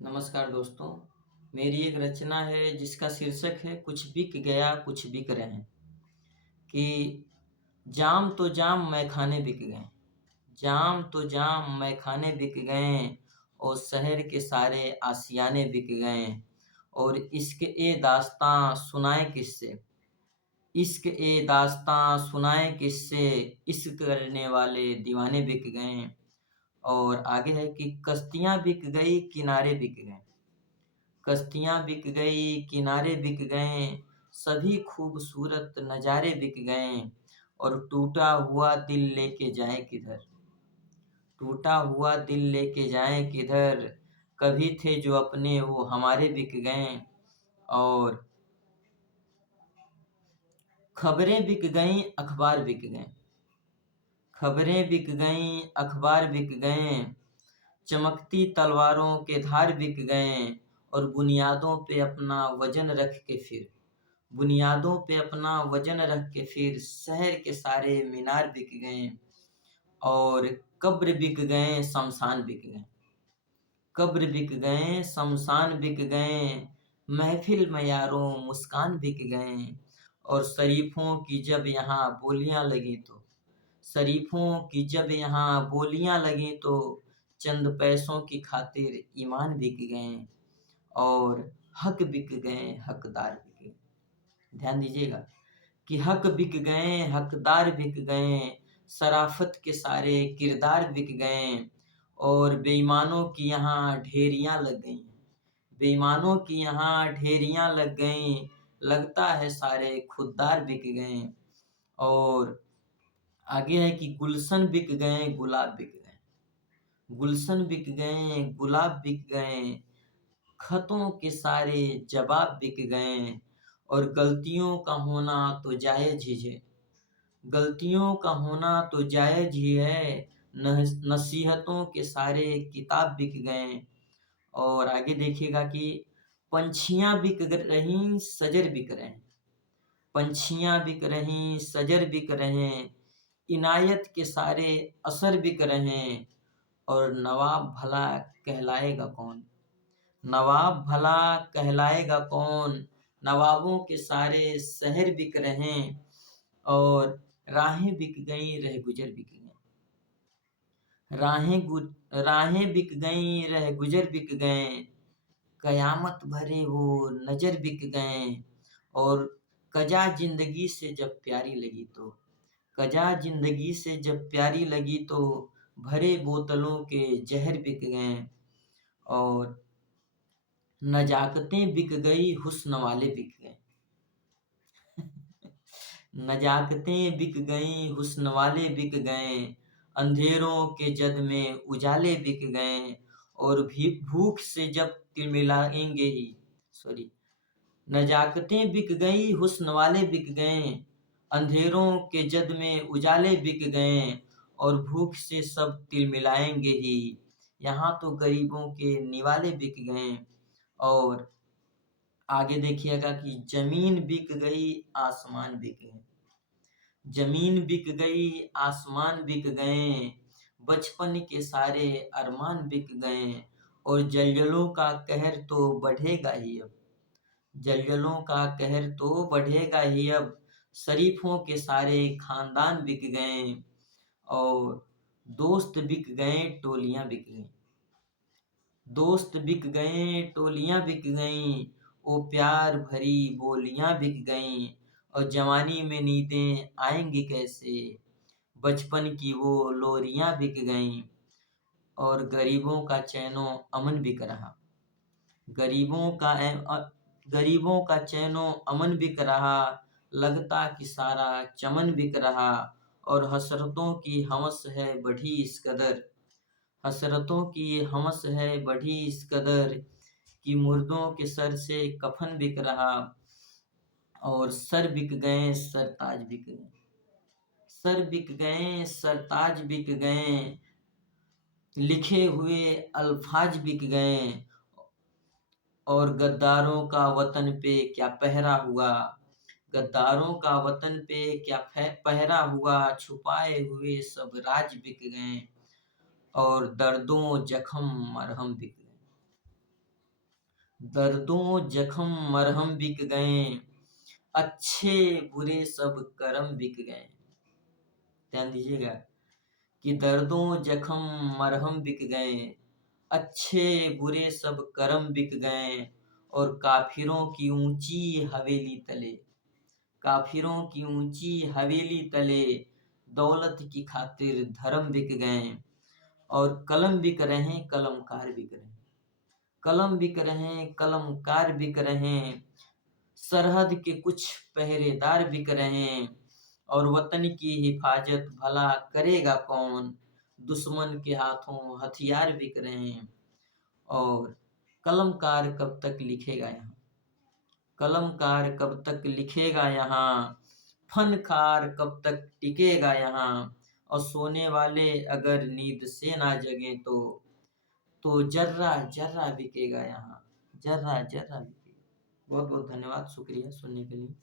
नमस्कार दोस्तों। मेरी एक रचना है जिसका शीर्षक है कुछ बिक गया कुछ बिक रहे। कि जाम तो जाम मैखाने बिक गए, जाम तो जाम मैखाने बिक गए और शहर के सारे आशियाने बिक गए। और इश्क ए दास्तां सुनाए किससे, इश्क ए दास्तां सुनाए किससे, इश्क करने वाले दीवाने बिक गए। और आगे है कि कश्तियाँ बिक गई किनारे बिक गए, कश्तियाँ बिक गई किनारे बिक गए, सभी खूबसूरत नज़ारे बिक गए। और टूटा हुआ दिल लेके जाएँ किधर, टूटा हुआ दिल लेके जाएँ किधर, कभी थे जो अपने वो हमारे बिक गए। और खबरें बिक गईं अखबार बिक गए, खबरें बिक गईं अखबार बिक गए, चमकती तलवारों के धार बिक गए। और बुनियादों पे अपना वजन रख के फिर, बुनियादों पे अपना वजन रख के फिर शहर के सारे मीनार बिक गए। और कब्र बिक गए शमशान बिक गए, कब्र बिक गए शमशान बिक गए, महफिल में यारों मुस्कान बिक गए। और शरीफों की जब यहाँ बोलियां लगी तो, शरीफों की जब यहाँ बोलियां लगी तो, चंद पैसों की खातिर ईमान बिक गए। और हक बिक गए हकदार बिक गए। ध्यान दीजिएगा कि हक बिक गए हकदार बिक गए, शराफत के सारे किरदार बिक गए। और बेईमानों की यहाँ ढेरियां लग गईं, बेईमानों की यहाँ ढेरियां लग गईं, लगता है सारे खुददार बिक गए। और आगे है कि गुलशन बिक गए गुलाब बिक गए, गुलशन बिक गए गुलाब बिक गए, खतों के सारे जवाब बिक गए। और गलतियों का होना तो जायज़ ही है, गलतियों का होना तो जायज़ ही है, नसीहतों के सारे किताब बिक गए। और आगे देखिएगा कि पंछियाँ बिक रहीं सजर बिक रहे, पंछियाँ बिक रहीं सजर बिक रहे, इनायत के सारे असर बिक रहे। और नवाब भला कहलाएगा कौन, नवाब भला कहलाएगा कौन, नवाबों के सारे शहर बिक रहे। और राहें बिक गईं रह गुजर बिक गए, राहें बिक गईं रह गुजर बिक गए, कयामत भरे वो नजर बिक गए। और कजा जिंदगी से जब प्यारी लगी तो, कजा जिंदगी से जब प्यारी लगी तो, भरे बोतलों के जहर बिक गए। और नजाकतें बिक गई हुस्न वाले बिक गए, नजाकतें बिक गईं हुस्न वाले बिक गए, अंधेरों के जद में उजाले बिक गए। और भी भूख से जब तिलमिलाएंगे ही, सॉरी, नजाकतें बिक गई हुस्न वाले बिक गए, अंधेरों के जद में उजाले बिक गए। और भूख से सब तिलमिलाएंगे ही, यहाँ तो गरीबों के निवाले बिक गए। और आगे देखिएगा कि जमीन बिक गई आसमान बिक गए, जमीन बिक गई आसमान बिक गए, बचपन के सारे अरमान बिक गए। और जलजलों का कहर तो बढ़ेगा ही अब, जलजलों का कहर तो बढ़ेगा ही अब, शरीफों के सारे खानदान बिक गए। और दोस्त बिक गए टोलियां बिक गईं, दोस्त बिक गए टोलियां बिक गईं, वो प्यार भरी बोलियां बिक गईं। और जवानी में नींदें आएंगी कैसे, बचपन की वो लोरियां बिक गईं। और गरीबों का चैनो अमन बिक रहा, गरीबों का गरीबों का चैनो अमन बिक रहा, लगता कि सारा चमन बिक रहा। और हसरतों की हवस है बढ़ी इस कदर, हसरतों की हवस है बढ़ी इस कदर, कि मुर्दों के सर से कफन बिक रहा। और सर बिक गए सरताज बिक गए, सर बिक गए सरताज बिक गए, लिखे हुए अल्फाज बिक गए। और गद्दारों का वतन पे क्या पहरा हुआ, गद्दारों का वतन पे क्या पहरा हुआ, छुपाए हुए सब राज बिक गए। और दर्दों जख्म मरहम बिक गए, दर्दों जख्म मरहम बिक गए, अच्छे बुरे सब करम बिक गए। ध्यान दीजिएगा कि दर्दों जख्म मरहम बिक गए, अच्छे बुरे सब करम बिक गए, और काफिरों की ऊंची हवेली तले, काफिरों की ऊंची हवेली तले दौलत की खातिर धर्म बिक गए। और कलम बिक रहे कलमकार बिक रहे, कलम बिक रहे कलमकार बिक रहे, सरहद के कुछ पहरेदार बिक रहे, और वतन की हिफाजत भला करेगा कौन, दुश्मन के हाथों हथियार बिक रहे हैं। और कलमकार कब तक लिखेगा यहाँ, कलमकार कब तक लिखेगा यहाँ, फनकार कब तक टिकेगा यहाँ, और सोने वाले अगर नींद से ना जगे तो जर्रा जर्रा बिकेगा यहाँ, जर्रा जर्रा बिकेगा। बहुत बहुत धन्यवाद, शुक्रिया सुनने के लिए।